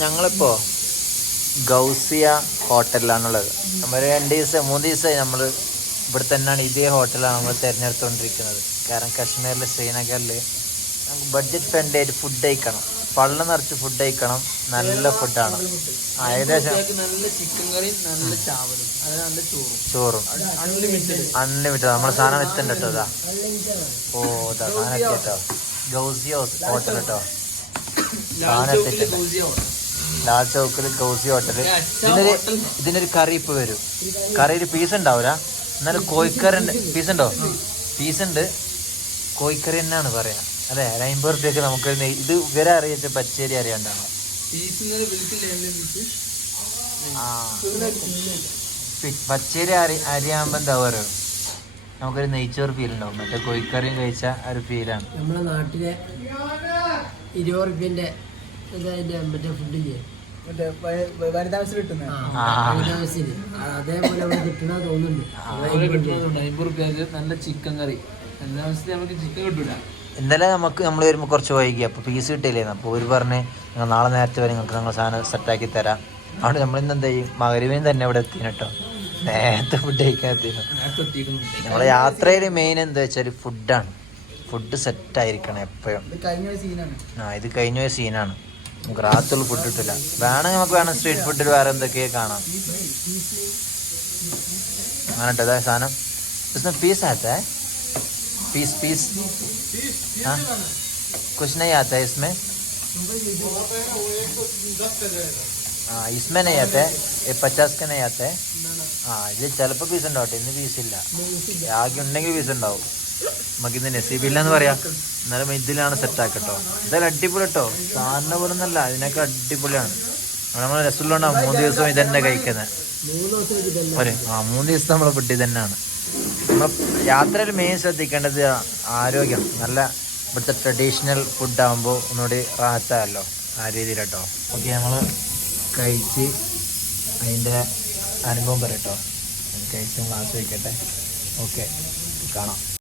ഞങ്ങളിപ്പോ ഗൗസിയ ഹോട്ടലിലാണുള്ളത്. നമ്മൾ രണ്ട് ദിവസം മൂന്ന് ദിവസമായി നമ്മൾ ഇവിടെ തന്നെയാണ് ഇതേ ഹോട്ടലാണ് നമ്മൾ തിരഞ്ഞെടുത്തുകൊണ്ടിരിക്കുന്നത് കാരണം കശ്മീരിലെ ശ്രീനഗറിൽ നമുക്ക് ബഡ്ജറ്റ് ഫ്രണ്ട്ലി ആയിട്ട് ഫുഡ് കഴിക്കണം. പള്ളം നിറച്ച് ഫുഡ് കഴിക്കണം. നല്ല ഫുഡാണ് ഏകദേശം നല്ല ചിക്കൻ കറിയും നല്ല ചാവലും. അത് നല്ല ചോറും. ചോറും. അൺലിമിറ്റഡ് നമ്മുടെ സാധനം എത്തണ്ട കേട്ടോ ഇതാ? ഓ ഇതാ സാധനം എത്തി കേട്ടോ ഗൗസിയ ഹോട്ടൽ. കേട്ടോ സാധനം എത്തിയിട്ടുണ്ട്. ലാൽ ചൗക്കിൽ ഗൗസി ഹോട്ടൽ ഇതിനൊരു ഇതിനൊരു കറി ഇപ്പൊ വരും. കറിയിൽ പീസ് ഉണ്ടാവൂല. എന്നാലും കോഴിക്കറി പീസ് ഉണ്ടോ പീസ് ഉണ്ട് കോഴിക്കറി തന്നെയാണ് പറയാ. അല്ലെ? ഒരു അമ്പത് റുപ്യക്ക് നമുക്ക് ഇത് ഇവരെ അറിയിച്ച പച്ചേരി അറിയാണ്ടാണോ. പച്ചേരി അരി അരിയാകുമ്പോ എന്താ പറയുക നമുക്കൊരു നെയ്ച്ചോറ് ഫീൽ ഉണ്ടാവും. മറ്റേ കോഴിക്കറിയും കഴിച്ച ആ ഒരു ഫീലാണ് നമ്മുടെ നാട്ടിലെ ഇരുപത് റുപ്യന്റെ മറ്റേ ഫുഡില്ലേ അതേപോലെ അവിടെ കിട്ടണ തോന്നുന്നുണ്ട്. അമ്പത് നല്ല ചിക്കൻ കറി. നമുക്ക് ചിക്കൻ കിട്ടൂല. ഇന്നലെ നമുക്ക് നമ്മൾ വരുമ്പോൾ കുറച്ച് വൈകി. അപ്പോൾ പീസ് കിട്ടിയില്ലായിരുന്നു അപ്പോൾ ഒരു പറഞ്ഞ് നിങ്ങൾ നാളെ നേരത്തെ വരെ. നിങ്ങൾക്ക് നിങ്ങൾ സാധനം സെറ്റാക്കി തരാം. അതുകൊണ്ട് നമ്മൾ ഇന്ന് എന്താ ചെയ്യും? മകരുവിന് തന്നെ ഇവിടെ എത്തിന് കേട്ടോ നേരത്തെ ഫുഡ് കഴിക്കാൻ എത്തിയിരുന്നു നമ്മളെ യാത്രയിൽ മെയിൻ എന്താ വെച്ചാൽ ഫുഡാണ് ഫുഡ് സെറ്റ് ആയിരിക്കണം എപ്പോഴും. ആ ഇത് കഴിഞ്ഞ സീനാണ് നമുക്ക് റാത്തുള്ള ഫുഡ് കിട്ടില്ല വേണമെങ്കിൽ നമുക്ക് വേണം സ്ട്രീറ്റ് ഫുഡിൽ വേറെ എന്തൊക്കെയോ കാണാം അങ്ങനെ കേട്ടോ അതായത് സാധനം इसमें पीस आता है पीस पीस हाँ कुछ नहीं आता है इसमें हाँ इसमें नहीं आता है ये पचास का नहीं आता है ആ ഇത് ചിലപ്പോൾ പീസ് ഉണ്ടാവട്ടെ ഇന്ന് പീസ് ഇല്ല ആകെ ഉണ്ടെങ്കിൽ പീസ് ഉണ്ടാവും നമുക്ക് ഇന്ന് നസീബില്ല എന്ന് പറയാം എന്നാലും ഇതിലാണ് സെറ്റാക്കട്ടോ ഇതെല്ലാം അടിപൊളി കേട്ടോ സാറിനെ പോലെ ഒന്നല്ല ഇതിനൊക്കെ അടിപൊളിയാണ്. നമ്മൾ രസമുള്ളതാണ് മൂന്ന് ദിവസം ഇതന്നെ കഴിക്കുന്നത് ഒരു ആ മൂന്ന് ദിവസം നമ്മൾ ഫുഡ് തന്നെയാണ് നമ്മൾ യാത്രയിൽ മെയിൻ ശ്രദ്ധിക്കേണ്ടത് ആരോഗ്യം. നല്ല ഇവിടുത്തെ ട്രഡീഷണൽ ഫുഡ് ആകുമ്പോൾ ഒന്നുകൂടി റാത്തായല്ലോ ആ രീതിയിൽ കേട്ടോ ഓക്കെ നമ്മൾ കഴിച്ച് അതിന്റെ അനുഭവം പറയട്ടോ. കഴിച്ച് നമ്മൾ ആസ്വദിക്കട്ടെ. ഓക്കെ കാണാം.